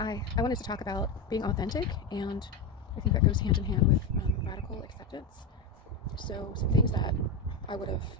I wanted to talk about being authentic, and I think that goes hand in hand with radical acceptance. So, some things that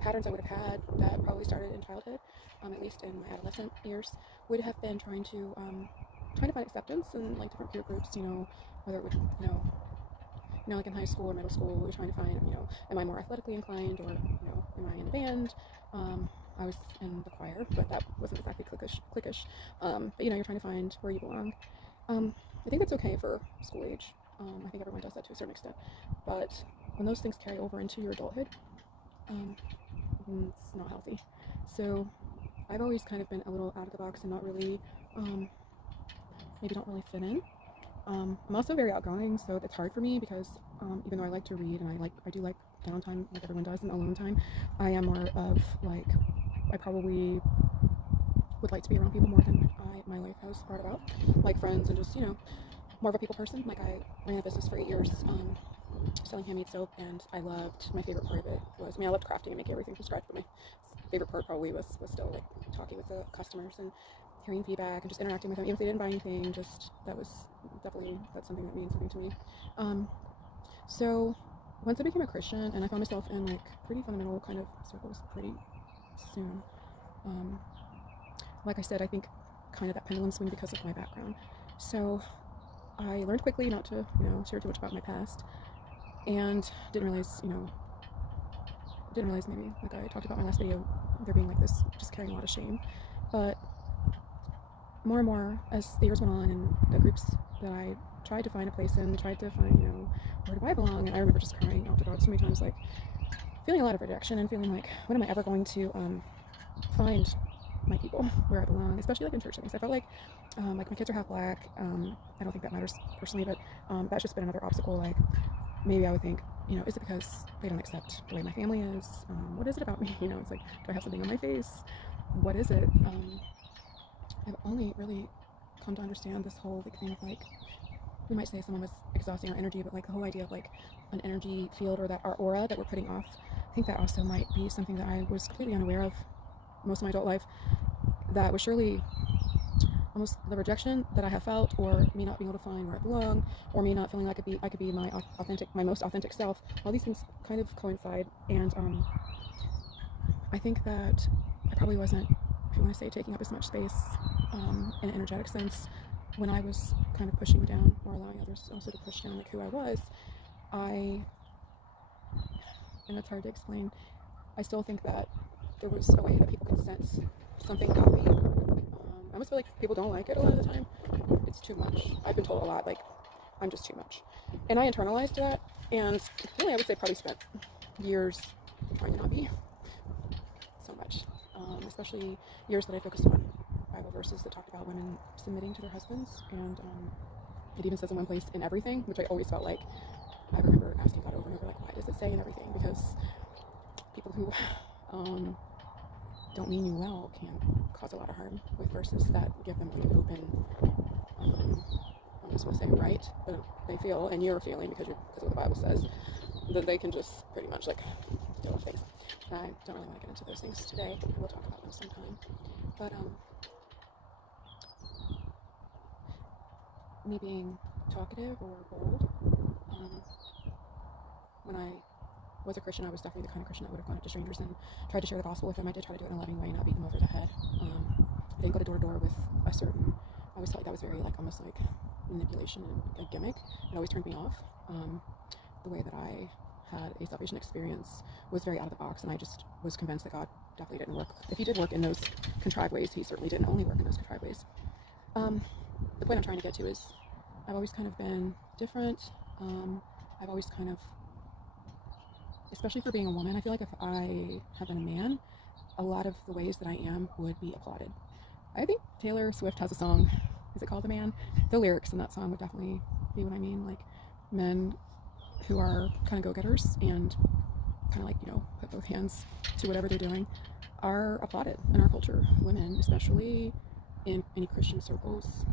patterns I would have had that probably started in childhood, at least in my adolescent years, would have been trying to find acceptance in like different peer groups. Whether it would, like in high school or middle school, we were trying to find, am I more athletically inclined, or am I in a band? I was in the choir, but that wasn't exactly cliquish. But you're trying to find where you belong. I think that's okay for school age. I think everyone does that to a certain extent. But when those things carry over into your adulthood, um, it's not healthy. So I've always kind of been a little out of the box and not really, maybe don't really fit in. I'm also very outgoing, so it's hard for me because even though I like to read and I do like downtime like everyone does and alone time, I am more of like I probably would like to be around people more than my life has brought about, like friends and just more of a people person. Like I ran a business for 8 years, selling handmade soap, and my favorite part of it was, I loved crafting and making everything from scratch, but my favorite part probably was still like talking with the customers and hearing feedback and just interacting with them, even if they didn't buy anything. Just that's something that means something to me. Um, so once I became a Christian, and I found myself in like pretty fundamental kind of circles pretty soon. Um, like I said, I think kind of that pendulum swing because of my background. So I learned quickly not to, share too much about my past, and didn't realize maybe, like I talked about in my last video, there being like this, just carrying a lot of shame. But more and more as the years went on, and the groups that I tried to find a place in, tried to find, where do I belong? And I remember just crying out to God so many times, like feeling a lot of rejection and feeling like, when am I ever going to find my people where I belong, especially like in church settings. I felt like my kids are half black. I don't think that matters personally, but that's just been another obstacle. Like maybe I would think, is it because they don't accept the way my family is? What is it about me? It's like, do I have something on my face? What is it? I've only really come to understand this whole like thing of like, we might say someone was exhausting our energy, but like the whole idea of like an energy field, or that our aura that we're putting off, I think that also might be something that I was completely unaware of most of my adult life. That was surely almost the rejection that I have felt, or me not being able to find where I belong, or me not feeling like I could be my most authentic self. All these things kind of coincide, and I think that I probably wasn't, if you want to say, taking up as much space in an energetic sense when I was kind of pushing down, or allowing others also to push down like who I was. I and it's hard to explain. I still think that there was a way that people could sense something about me. I almost feel like people don't like it a lot of the time. It's too much. I've been told a lot, like, I'm just too much. And I internalized that, and really, I would say probably spent years trying to not be so much. Especially years that I focused on Bible verses that talked about women submitting to their husbands. And it even says in one place, in everything, which I always felt like, I remember asking God over and over, like, why does it say in everything? Because people who don't mean you well can cause a lot of harm with verses that give them like an open, I'm just going to say right, but they feel, and you're feeling because of what the Bible says, that they can just pretty much like deal with things. I don't really want to get into those things today. We'll talk about them sometime. But me being talkative or bold, when I was a Christian, I was definitely the kind of Christian that would have gone up to strangers and tried to share the gospel with them. I did try to do it in a loving way, not beat them over the head. I didn't go to door to door with a certain. I always felt like that was very like almost like manipulation and a gimmick. It always turned me off. The way that I had a salvation experience was very out of the box, and I just was convinced that God definitely didn't work. If He did work in those contrived ways, He certainly didn't only work in those contrived ways. The point I'm trying to get to is, I've always kind of been different. I've always kind of, especially for being a woman, I feel like if I had been a man, a lot of the ways that I am would be applauded. I think Taylor Swift has a song, is it called The Man? The lyrics in that song would definitely be what I mean, like men who are kind of go-getters and kind of like, put both hands to whatever they're doing, are applauded in our culture. Women, especially in any Christian circles,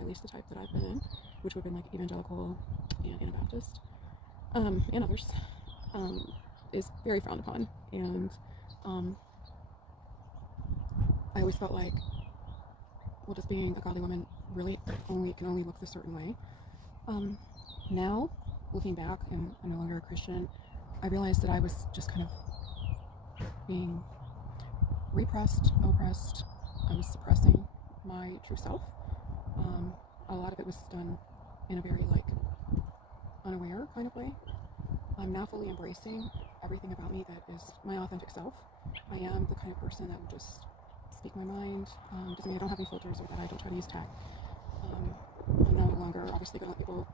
at least the type that I've been in, which would have been like evangelical and Anabaptist, and others, is very frowned upon. And I always felt like well, just being a godly woman really only can only look a certain way. Now, looking back, and I'm no longer a Christian, I realized that I was just kind of being repressed, oppressed. I was suppressing my true self. A lot of it was done in a very unaware kind of way. I'm now fully embracing everything about me that is my authentic self. I am the kind of person that would just speak my mind. Doesn't mean I don't have any filters or that I don't try to use tact. I'm no longer obviously gonna let people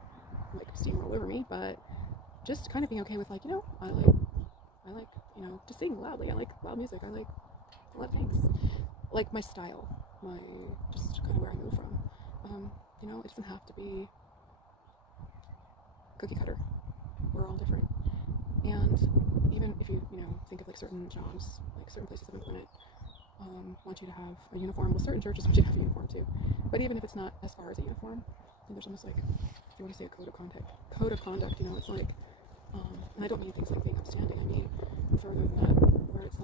steamroll over me, but just kind of being okay with I like to sing loudly. I like loud music. I like loud things. Like my style, my just kind of where I move from. It doesn't have to be cookie cutter. We're all different. And even if you think of certain jobs, certain places of employment want you to have a uniform. Well, certain churches want you to have a uniform too. But even if it's not as far as a uniform, then there's almost if you want to say a code of conduct. It's and I don't mean things like being upstanding. I mean further than that, where it's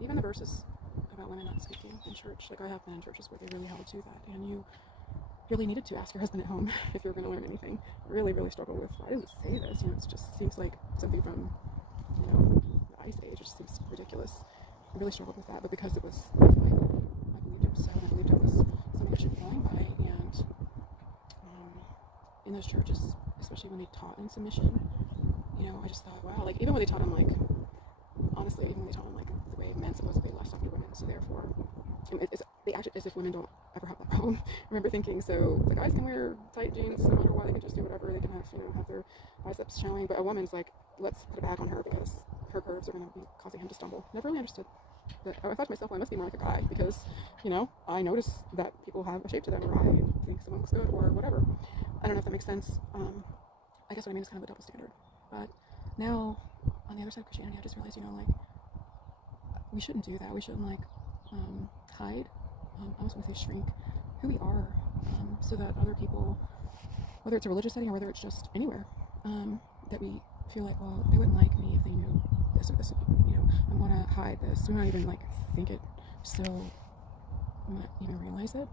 even the verses about women not speaking in church. I have been in churches where they really held to that, and you really needed to ask your husband at home if you were going to learn anything. Really, really struggle with, why does it say this? It just seems like something from, the Ice Age. It just seems ridiculous. I really struggled with that, but because it was the Bible, I believed it was so, and I believed it was something I should be going by. And in those churches, especially when they taught in submission, I just thought, wow, even when they taught them, honestly, even when they taught them, the way men supposedly lust after women, so therefore, they act as if women don't ever have that problem. I remember thinking, so the guys can wear tight jeans no matter what, they can just do whatever, they can have their biceps showing, but a woman's let's put a bag on her because her curves are going to be causing him to stumble. Never really understood. But I thought to myself, well, I must be more like a guy because, I notice that people have a shape to them, or I think someone looks good, or whatever. I don't know if that makes sense. I guess what I mean is kind of a double standard. But now, on the other side of Christianity, I just realized, we shouldn't do that. We shouldn't hide. I was going to say shrink who we are, so that other people, whether it's a religious setting or whether it's just anywhere, that we feel well, they wouldn't like me if they knew this or this. I'm going to hide this. We might even think it, so we might even realize it.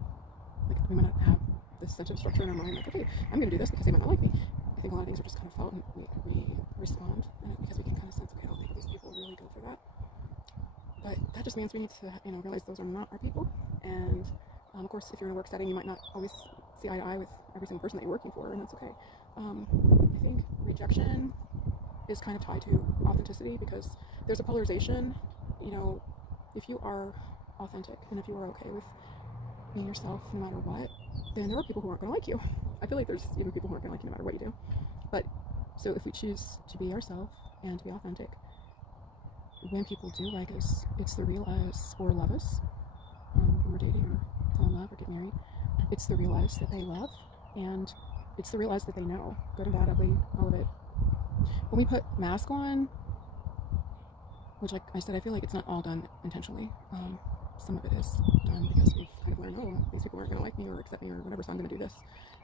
We might not have this sense of structure in our mind. Okay, I'm going to do this because they might not like me. I think a lot of things are just kind of felt, and we respond, and because we can kind of sense, okay, I don't think these people really go for that. But that just means we need to, realize those are not our people. And of course, if you're in a work setting, you might not always see eye to eye with every single person that you're working for, and that's okay. I think rejection is kind of tied to authenticity, because there's a polarization. If you are authentic and if you are okay with being yourself no matter what, then there are people who aren't going to like you. I feel like there's even people who aren't going to like you no matter what you do. But so if we choose to be ourselves and to be authentic, when people do like us, it's the real us or love us, when we're dating or fall in love or get married, it's the real us that they love, and it's the real us that they know, good and bad, ugly, all of it. When we put mask on, which like I said, I feel like it's not all done intentionally. Some of it is done because we've kind of learned, oh, these people aren't going to like me or accept me or whatever, so I'm going to do this.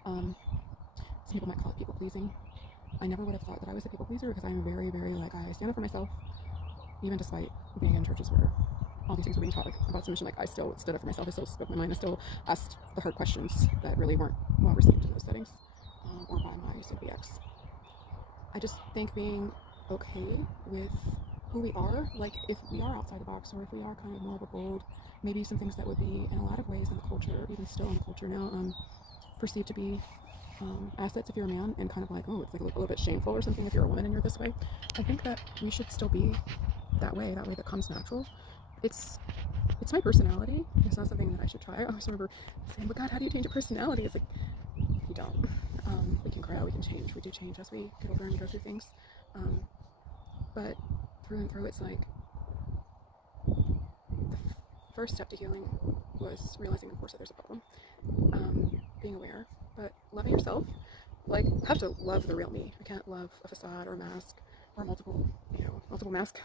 Some people might call it people pleasing. I never would have thought that I was a people pleaser, because I'm very, very I stand up for myself, even despite being in churches where all these things were being taught about submission. I still stood up for myself. I still spoke my mind. I still asked the hard questions that really weren't well received in those settings, or by my soon-to-be ex. I just think being okay with who we are, if we are outside the box, or if we are kind of more of a bold, maybe some things that would be in a lot of ways in the culture, even still in the culture now, perceived to be assets if you're a man, and kind of oh, it's a little bit shameful or something if you're a woman and you're this way. I think that we should still be that way that comes natural. It's my personality. It's not something that I should try. I always remember saying, but God, how do you change your personality? It's you don't. We can grow, we can change. We do change as we get older and we go through things. But through and through, it's the first step to healing was realizing, of course, that there's a problem. Being aware, but loving yourself. I have to love the real me. I can't love a facade or a mask or multiple masks.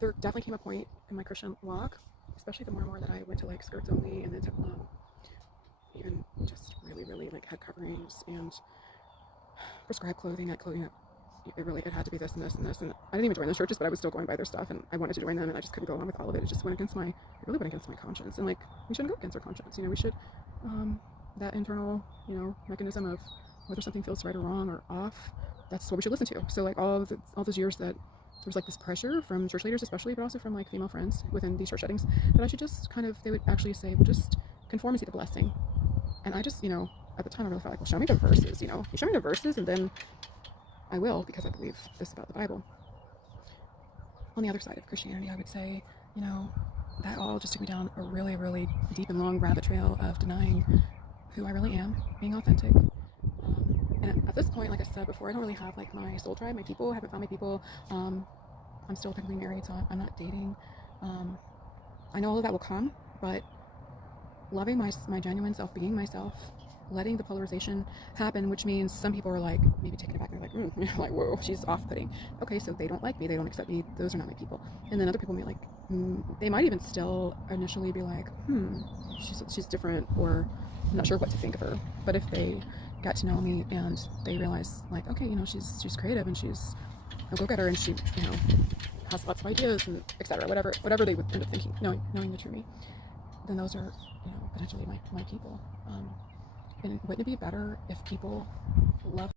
There definitely came a point in my Christian walk, especially the more and more that I went to skirts only, and then to even just really, really head coverings and prescribed clothing that it had to be this and this and this, and I didn't even join those churches, but I was still going by their stuff, and I wanted to join them, and I just couldn't go on with all of it. It just went against it really went against my conscience, and like, we shouldn't go against our conscience, we should, that internal, mechanism of whether something feels right or wrong or off, that's what we should listen to. So like all those years that there was like this pressure from church leaders especially, but also from like female friends within these church settings, that I should just they would actually say, well, just conform and see the blessing. And I just, at the time I really felt like, well, show me the verses, you show me the verses and then I will, because I believe this about the Bible. On the other side of Christianity, I would say, that all just took me down a really, really deep and long rabbit trail of denying who I really am, being authentic. And at this point, like I said before, I don't really have like my soul tribe, my people. I haven't found my people. I'm still technically married, so I'm not dating. I know all of that will come, but loving my genuine self, being myself, letting the polarization happen, which means some people are like maybe taken aback and they're like, like, whoa, she's off-putting. Okay, so they don't like me, they don't accept me, those are not my people. And then other people may like, they might even still initially be like, she's different, or I'm not sure what to think of her. But if they got to know me and they realize like, okay, she's creative and she's a go-getter and she, has lots of ideas and etc. Whatever they would end up thinking, knowing the true me, then those are, potentially my people. And wouldn't it be better if people love